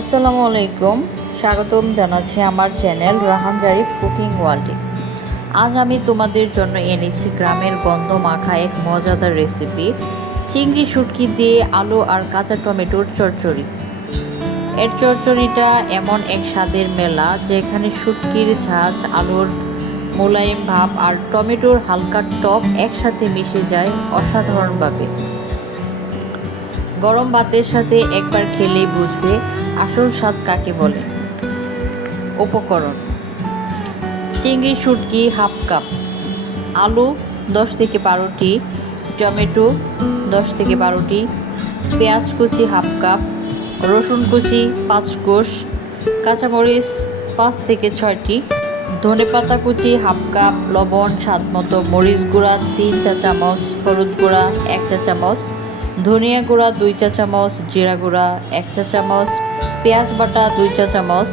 আসসালামু আলাইকুম, স্বাগতম জানাচ্ছি আমার চ্যানেল রাহান জারিফ কুকিং ওয়ার্ল্ডে। আজ আমি তোমাদের জন্য এনেছি গ্রামের গন্ধ মাখা এক মজাদার রেসিপি, চিংড়ি শুটকি দিয়ে আলু আর কাঁচা টমেটোর চচ্চড়ি। এর চচ্চড়িটা এমন এক স্বাদের মেলা যেখানে শুটকির ঝাঁঝ, আলুর মোলায়েম ভাব আর টমেটোর হালকা টক একসাথে মিশে যায় অসাধারণভাবে। গরম ভাতের সাথে একবার খেলেই বুঝবে আসল স্বাদ কাকে বলে। উপকরণ: চিংড়ি শুটকি হাফ কাপ, আলু 10 থেকে 12টি, টমেটো 10 থেকে 12টি, পেঁয়াজ কুচি হাফ কাপ, রসুন কুচি 5 কোষ, কাঁচামরিচ 5 থেকে 6টি, ধনেপাতা কুচি হাফ কাপ, লবণ স্বাদমতো, মরিচ গুঁড়া 3 চা চামচ, হলুদ গুঁড়া 1 চা চামচ, ধনিয়া গুঁড়া 2 চা চামচ, জিরা গুঁড়া 1 চা চামচ, পেঁয়াজ বাটা 2 চা চামচ,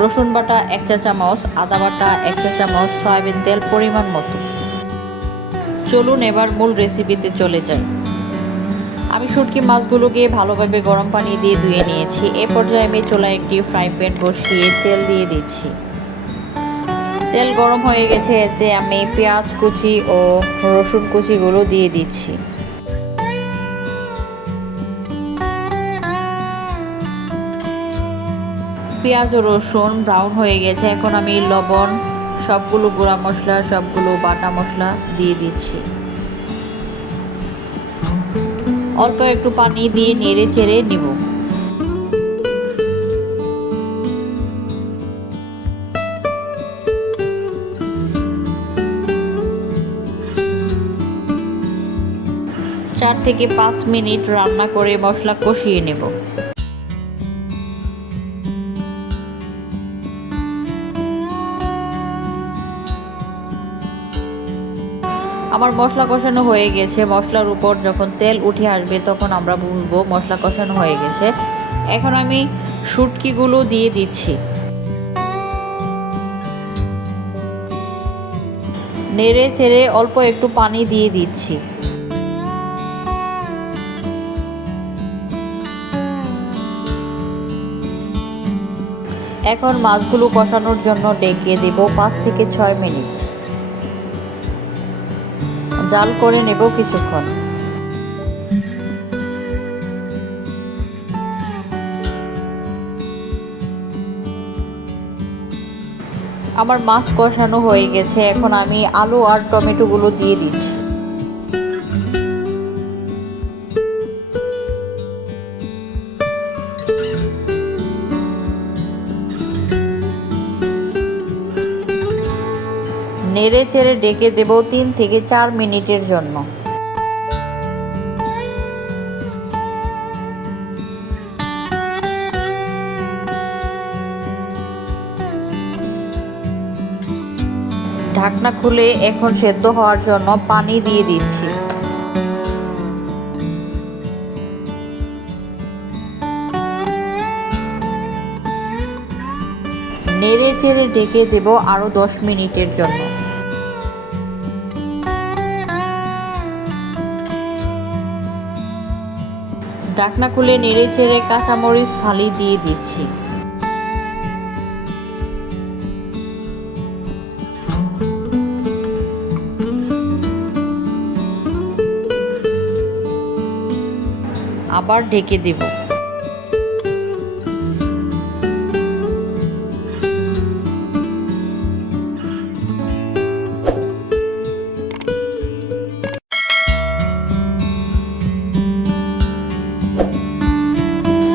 রসুন বাটা 1 চা চামচ, আদা বাটা 1 চা চামচ, সয়াবিন তেল পরিমাণ মতো। চলুন এবার মূল রেসিপিতে চলে যাই। আমি শুটকি মাছগুলোকে ভালোভাবে গরম পানি দিয়ে ধুয়ে নিয়েছি। এ পর্যায়ে আমি চুলায় একটি ফ্রাই প্যান বসিয়ে তেল দিয়ে দিচ্ছি। তেল গরম হয়ে গেছে, এতে আমি পেঁয়াজ কুচি ও রসুন কুচিগুলো দিয়ে দিচ্ছি। পেঁয়াজ ও রসুন ব্রাউন হয়ে গেছে, এখন আমি লবণ, সবগুলো গুঁড়া মশলা, সবগুলো বাটা মশলা দিয়ে দিচ্ছি। অল্প একটু পানি দিয়ে নেড়ে চেড়ে নিব। চার থেকে 5 মিনিট রান্না করে মশলা কষিয়ে নেব। আমার মশলা কষানো হয়ে গেছে। মশলার উপর যখন তেল উঠে আসবে তখন আমরা বুঝবো মশলা কষানো হয়ে গেছে। এখন আমি শুটকিগুলো দিয়ে দিচ্ছি। নেড়ে চেড়ে অল্প একটু পানি দিয়ে দিচ্ছি। এখন মাছগুলো কষানোর জন্য ডেকে দেব 5 থেকে 6 মিনিট। জাল করে নেব কিছুক্ষণ। আমার মাছ কষানো হয়ে গেছে, এখন আমি আলু আর টমেটোগুলো দিয়ে দিচ্ছি। নেড়ে চেড়ে ডেকে দেব 3 থেকে 4 মিনিটের জন্য। ঢাকনা খুলে এখন সেদ্ধ হওয়ার জন্য পানি দিয়ে দিচ্ছি। নেড়ে চেড়ে ঢেকে দেব আরো 10 মিনিটের জন্য। ঢাকনা খুলে নেড়ে চেড়ে কাঁচামরিচ ফালি দিয়ে দিচ্ছি। আবার ঢেকে দেব।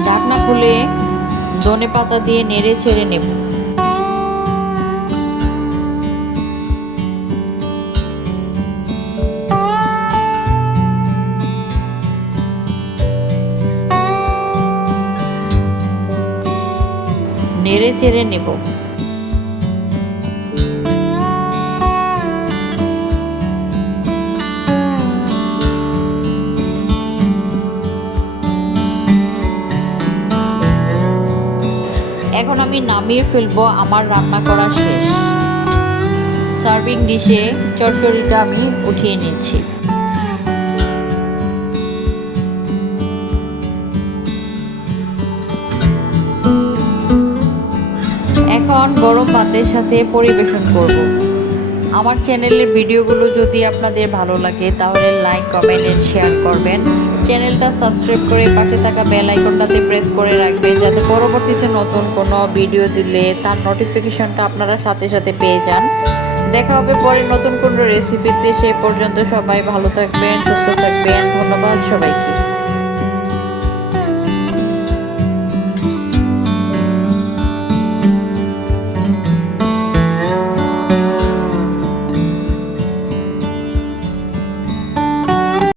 ঢাকনা খুলে ধনেপাতা দিয়ে নেড়ে ছেড়ে নেব। নেড়ে চেড়ে নেব। এখন আমি নামিয়ে ফেলবো। আমার রান্না করা শেষ। সার্ভিং ডিশে চচ্চড়িটা আমি উঠিয়ে নিচ্ছি। এখন গরম ভাতের সাথে পরিবেশন করব। আমার চ্যানেলের ভিডিওগুলো যদি আপনাদের ভালো লাগে তাহলে লাইক, কমেন্ট এন্ড শেয়ার করবেন। চ্যানেলটা সাবস্ক্রাইব করে পাশে থাকা বেল আইকনটাতে প্রেস করে রাখবেন, যাতে পরবর্তীতে নতুন কোনো ভিডিও দিলে তার নোটিফিকেশনটা আপনারা সাথে সাথে পেয়ে যান। দেখা হবে পরে নতুন কোনো রেসিপিতে। সেই পর্যন্ত সবাই ভালো থাকবেন, সুস্থ থাকবেন। ধন্যবাদ সবাইকে।